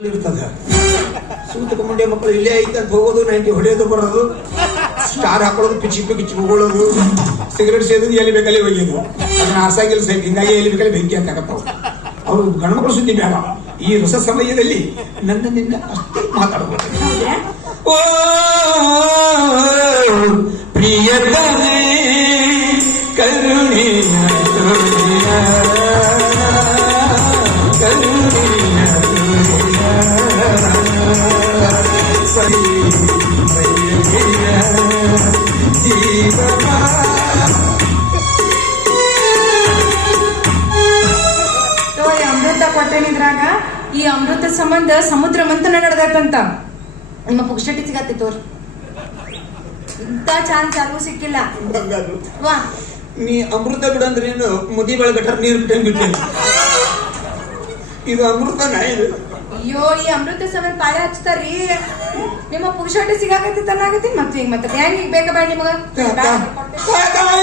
ಇರ್ತದ ಸೂತಕ ಮುಂಡೆ ಮಕ್ಕಳು ಇಲ್ಲೇ ಐತೆ ಅಂತ ಹೋಗೋದು 90 ಹೊಡೆಯೋದು ಬರೋದು ಸ್ಟಾರ್ ಹಾಕೊಳ್ಳೋದು ಪಿಚ್ಚಿ ಪಿಚ್ಚಿ ಹೋಗೋದು ಸಿಗರೇಟ್ ಸೇದೋದು ಎಲ್ಲಿ ಬೇಕಲ್ಲಿ ಒಯ್ಯೋದು ಅದನ್ನ ಆಸಾಗಿಲ್ಲ ಸೈಡ್ ಹಿಂಗಾಗಿ ಎಲ್ಲಿ ಬೇಕಲ್ಲಿ ಬೆಂಕಿ ಹಾಕಾಕತ್ತಾವ ಅವ್ರು ಗಂಡ್ಮಕ್ಳು ಸುದ್ದಿ ಬೇಡ ಈ ಹೊಸ ಸಮಯದಲ್ಲಿ ನನ್ನ ನಿನ್ನ ಅಷ್ಟೇ ಮಾತಾಡಬಹುದು ಓ ಪ್ರಿಯತಮೇ ಕರುಣೆ ಅಮೃತ ಕೊಟ್ಟೇನಿದ್ರಾಗ ಈ ಅಮೃತ ಸಂಬಂಧ ಸಮುದ್ರ ಮಂಥನ ನಡೆದೈತಂತ ನಿಮ್ಮ ಪುಕ್ಷಟಿ ಸಿಗತ್ತೆ ತೋರ್ ಇಂತ ಚಾನ್ಸ್ ಯಾರಿಗೂ ಸಿಕ್ಕಿಲ್ಲ ವಾ ನೀ ಅಮೃತ ಬಿಡಂದ್ರೆ ಏನು ಮುದಿ ಬೆಳಗಟ್ಟಾರ ನೀರು ಬಿಟ್ಟೆ ಇದು ಅಮೃತನ ಇದು ಅಯ್ಯೋ ಈ ಅಮೃತ ಸಂಬಂಧ ಪಾಳೆ ಹಚ್ತಾರ್ರಿ ನಿಮ್ಮ ಪುಕ್ಷಟಿ ಸಿಗಾಕತ್ತಿ ತನ್ನಾಗತ್ತಿ ಮತ್ತೆ ಹಿಂಗ್ ಮತ್ತೆ ಹೆಂಗ್ ಬೇಕ ಬೇಡ ನಿಮಗ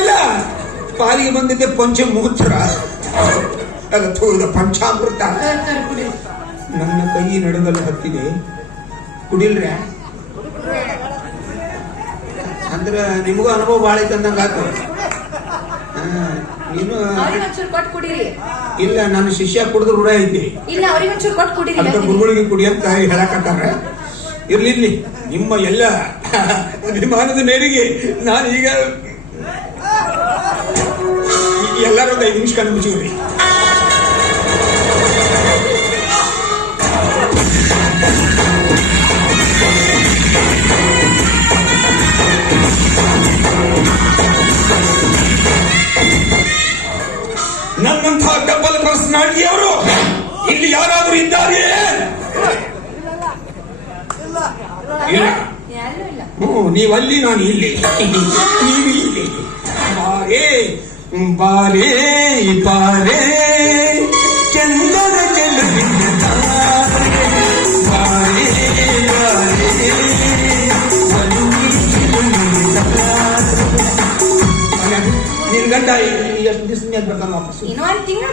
ಇಲ್ಲ ಪಾಲಿಗೆ ಬಂದಿದ್ದೆ ಪಂಚಮೂತ್ರ ಅಲ್ಲ ಥೋದ ಪಂಚಾಮೃತ ನನ್ನ ಕೈ ನಡುಗಲ್ಲ ಹತ್ತಿದೆ ಕುಡಿಲ್ರೆ ಅಂದ್ರ ನಿಮಗೂ ಅನುಭವ ಬಾಳ ಐತೆ ಅಂದಂಗ ಆತು ನೀನು ಅವ್ರಿಗೊಂಚೂರು ಕೊಟ್ಟು ಕುಡೀರಿ ಇಲ್ಲ ನನ್ನ ಶಿಷ್ಯ ಕುಡಿದು ರೂಢ ಐತಿ ಇಲ್ಲ ಅವ್ರಿಗೊಂಚೂರು ಕೊಟ್ಟು ಕುಡೀರಿ ಅಂತ ಗುರುಗಳಿಗೆ ಕುಡಿ ಅಂತ ಹೇಳಕತ್ತಾರ ಇರ್ಲಿ ನಿಮ್ಮ ಎಲ್ಲ ಅಭಿಮಾನದ ಮೇರೆಗೆ ನಾನು ಈಗ ಎಲ್ಲರೂ 5 ನಿಮಿಷ ಕಣ್ಣು ಮುಚ್ಚಿವ್ರಿ ನನ್ನಂಥ ಡಬಲ್ ಪರ್ಸನಾಲಿಟಿ ಅವರು ಇಲ್ಲಿ ಯಾರಾದರೂ ಇದ್ದಾರೆಯೇ? ಇಲ್ಲ. ನೀವಲ್ಲಿ ನಾನು ಇಲ್ಲಿ ನೀವು ಇಲ್ಲಿ ಬಾರೇ ಬಾರೇ ಬಾರೇ ಚಂದದ ಚೆಲುವಿನ ಬಾರೇ ಬಾರೇ ನಿನ್ ಗಂಡ ಎಷ್ಟು ದಿವಸ ಮೇಲೆ ಬರ್ತಾನ ವಾಪಸ್ ಇನ್ನೊಂದು ತಿಂಗಳು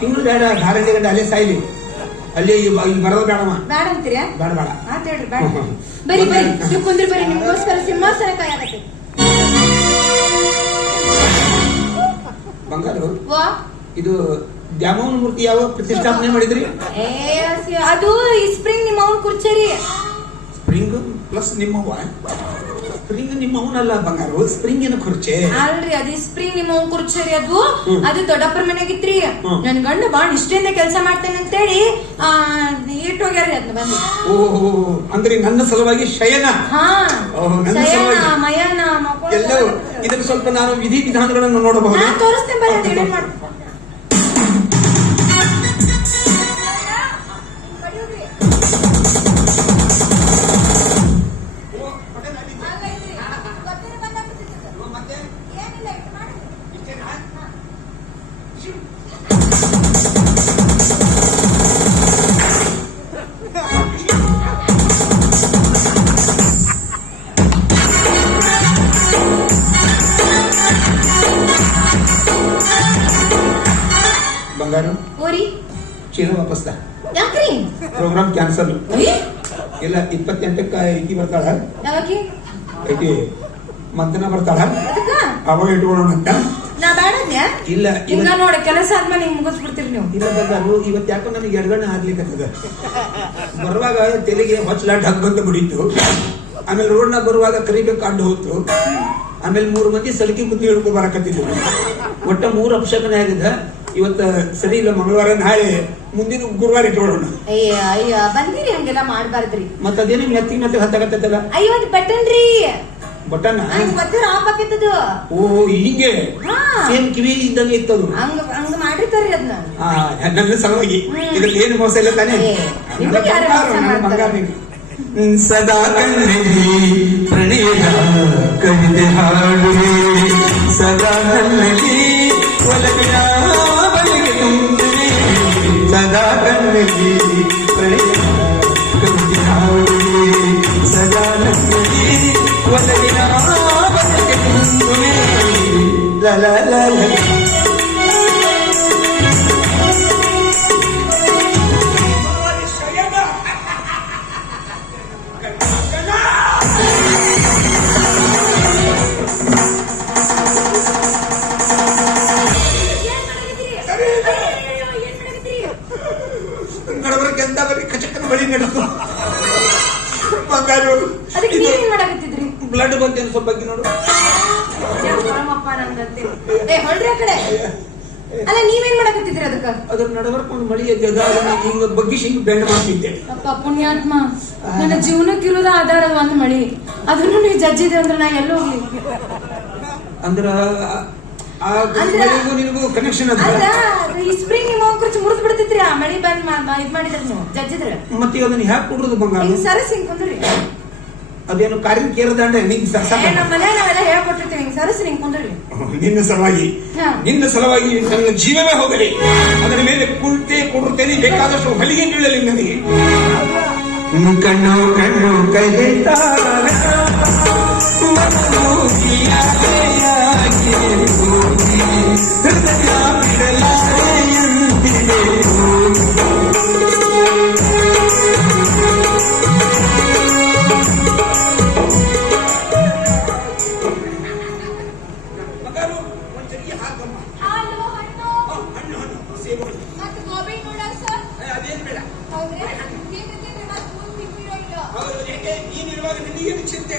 ತಿಂಗಳು ಬೇಡ ಧಾರಣೆ ಗಂಡ ಅಲ್ಲೇ ಸಾಯ್ಲಿ ಅಲ್ಲಿ ಬರೋದು ಬೇಡಮ್ಮ ಬೇಡ ಅಂತೀರಾ ಬೇಡ ಬೇಡ ಆತ ಹೇಳ್ರಿ ಬೇಡ ಬರಿ ಬರಿ ನೀವು ಕುಂದ್ರಿ ಬರಿ ನಿಮ್ಗೋಸ್ಕರ ಸಿಂಹಾಸನ ಕಾಯಕತ್ತಿ ಬಂಗಾರು ವಾ ಇದು ದ್ಯಾಮವ್ವನ ಮೂರ್ತಿ ಯಾವ ಪ್ರತಿಷ್ಠಾಪನೆ ಮಾಡಿದ್ರಿ ಅದು ಈ ಸ್ಪ್ರಿಂಗ್ ನಿಮ್ಮ ಅವ್ನ ಕುರ್ಚೇರಿ ಸ್ಪ್ರಿಂಗ್ ಪ್ಲಸ್ ನಿಮ್ಮವ್ವ ಸ್ಪ್ರಿಂಗ್ ನಿಮ್ಮವನಲ್ಲ ಬಂಗಾರು ಸ್ಪ್ರಿಂಗಿನ ಕುರ್ಚೆ ಅಲ್ರಿ ಅದು ಸ್ಪ್ರಿಂಗ್ ನಿಮ್ಮ ಅವ್ನ ಕುರ್ಚೇರಿ ಅದು ದೊಡ್ಡಪ್ಪರ ಮನೆಗಿತ್ರಿ ನನ್ ಗಂಡ ಬಾಳ ನಿಷ್ಠೆಯಿಂದ ಕೆಲಸ ಮಾಡ್ತೇನೆ ಅಂತೇಳಿ ಇಟ್ಟೋಗ್ಯಾರಿ ಅದನ್ನ ಬಂದು ಓಹೋ ಅಂದ್ರೆ ನನ್ನ ಸಲುವಾಗಿ ಶಯನ ಹಾ ನನ್ನ ಶಯನ ಸಲುವಾಗಿ ಮಯನ ಎಲ್ಲವೂ ಇದನ್ನು ಸ್ವಲ್ಪ ನಾನು ವಿಧಿ ವಿಧಾನಗಳನ್ನು ನೋಡಬಹುದು ತೋರಿಸ್ತೇನೆ ಬರೀ ಅದು ಏನೇನ್ ಮಾಡ್ ಬಂಗಾರು ಓರಿ ಚೀಲ ವಾಪಸ್ದ ಯಾಕ್ರಿ ಪ್ರೋಗ್ರಾಮ್ ಕ್ಯಾನ್ಸಲ್ ಇಲ್ಲ 28ಕ್ಕ ಈಕಿ ಬರ್ತಾಳ ಯಾವಾಕಿ ಐತಿ ಮಂತನ ಬರ್ತಾಳ ಅದಕ್ಕ ಅವಾಗ ಇಟ್ಕೊಳ್ಳೋಣ ಅಂತ ನಾ ಬೇಡದ್ಯಾ ಇಲ್ಲ ಹಿಂಗ ನೋಡ ಕೆಲಸ ಆದ್ಮೇಲೆ ಹಿಂಗ್ ಮುಗಿಸ್ಬಿಡ್ತೀರಿ ನೀವು ಇಲ್ಲ ಬಂಗಾರು ಇವತ್ತು ಯಾಕೋ ನನಗೆ ಎಡಗಣ್ಣ ಆಗ್ಲಿಕ್ಕತ್ತದ ಬರುವಾಗ ತೆಲಿಗೆ ಹೊಚ್ಚಲಾಟ ಬಂದ ಬಿಡಿತ್ತು ಆಮೇಲೆ ರೋಡ್ನಾಗ ಬರುವಾಗ ಕರಿಬೇಕು ಕಾಂಡು ಹೋಯ್ತು ಆಮೇಲೆ 3 ಮಂದಿ ಸಲಕಿ ಬುದ್ಧಿ ಹೇಳ್ಕೊ ಬರಕತ್ತಿದ್ರು ಒಟ್ಟ 3 ಅಪಶಕನ ಆಗಿದ ಇವತ್ತು ಸರಿ ಇಲ್ಲ ಮಂಗಳವಾರ ನಾಳೆ ಮುಂದಿನ ಗುರುವಾರ ಇಟ್ಕೊಳ್ಳೋಣ ಅಯ್ಯ ಬಂದಿರಿ ಹಂಗೆಲ್ಲ ಮಾಡ್ಬಾರ್ದ್ರಿ ಮತ್ತ ಅದೇನೇ ಮೆತ್ತಿಗೆ ಹತ್ತಾಗತ್ತಲ್ಲ ಅಯ್ಯವತ್ ಬಟನ್ರಿ ಬಟನ್ ಗೊತ್ತಿರ ಆಫ್ ಆಕೈತದು ಓ ಹಿಂಗೆ ಸೇಮ್ ಕಿವಿ ಇದ್ದಂಗೆ ಇತ್ತದು ಹಂಗ ಮಾಡಿರ್ತಾರ್ರಿ ಅದನ್ನ ನನ್ನ ಸಲುವಾಗಿ ಇದ್ರಲ್ಲಿ ಏನು ಮೋಸ ಇಲ್ಲ ತಾನೇ ಬಂಗಾರ ಸದಾ ಕಣ್ಣಲ್ಲಿ ಪ್ರಣಯದ ಕವಿತೆ ಹಾಡುವೆ ಸದಾ ಕಣ್ಣಲ್ಲಿ ಒಲವಿನ ಬಲಿಗೆ ತುಂಬಿವೆ ಸದಾ ಕಣ್ಣಲ್ಲಿ ಪ್ರಣಯದ ಕವಿತೆ ಹಾಡುವೆ ಸದಾ ಕಣ್ಣಲ್ಲಿ ಒಲವಿನ ಬಲಿಗೆ ತುಂಬಿವೆ ಬಳಿ ನಡೆದು ಬಂಗಾರು ಅದಕ್ಕೆ ನೀವೇನ್ ಮಾಡಕತ್ತಿದ್ರಿ? ಬ್ಲಡ್ ಬಂತೇನು ಸ್ವಲ್ಪ ಬಗ್ಗೆ ನೋಡು. ಪರಮಪ್ಪ ನಂದಂತೆ. ಏ ಹೊಳ್ರಿ ಆ ಕಡೆ. ಅಲ್ಲ ನೀವೇನ್ ಮಾಡಕತ್ತಿದ್ರಿ ಅದಕ್ಕ? ಅದ್ರ ನಡಬರ್ಕೊಂಡು ಮಳಿ ಎದ್ದ ಹಿಂಗ ಬಗ್ಗಿಸಿ ಹಿಂಗ್ ಬೆಂಡ್ ಮಾಡ್ತಿದ್ದೆ. ಅಪ್ಪ ಪುಣ್ಯಾತ್ಮ, ನನ್ನ ಜೀವನಕ್ಕಿರೋದ ಆಧಾರ ಒಂದ್ ಮಳಿ, ಅದನ್ನು ನೀವು ಜಜ್ಜಿದೆ ಅಂದ್ರೆ ನಾ ಎಲ್ಲೋ ಹೋಗ್ಲಿ. ಅಂದ್ರ ಆ ಮಳಿಗೂ ನಿನಗೂ ಕನೆಕ್ಷನ್ ಅದ. ಅದ ಈ ಸ್ಪ್ರಿಂಗ್ ನಿಮ್ಮ ಕುರ್ಚಿ ಮುರಿದ್ ಬಿಡ್ತಿದ್ರಿ ಆ ಮಳಿ ಬಂದ್ ಇದ್ ಮಾಡಿದ್ರ ನೀವು ಜಜ್ಜಿದ್ರೆ. ಮತ್ತೆ ಅದನ್ನ ಹ್ಯಾಕ್ ಕೊಡ್ರದು ಬಂಗಾರ? ಹಿಂಗ್ ಸರಸ್ ಹಿಂಗ್ ಕುಂದ್ರಿ. ಅದೇನು ಕಾರಿನ ಕೇರದಂಡ ನಿಂಗ್ ನಮ್ಮ ಮನೆ ನಾವೆಲ್ಲ ಹೇಳ್ಕೊಟ್ಟಿರ್ತೀವಿ, ಹಿಂಗ್ ಸರಸ್ ಹಿಂಗ್ ಕುಂದ್ರಿ. ನಿನ್ನ ಸಲುವಾಗಿ ನನ್ನ ಜೀವವೇ ಹೋಗಲಿ, ಅದರ ಮೇಲೆ ಕುಳಿತೇ ಕೊಡುತ್ತೇನೆ, ಬೇಕಾದಷ್ಟು ಹೊಲಿಗೆ ಬೀಳಲಿ ನನಗೆ. ಕಣ್ಣು ಕಣ್ಣು ನೀನಿರುವಾಗ ನಿನಗೇನು ಚಿಂತೆ?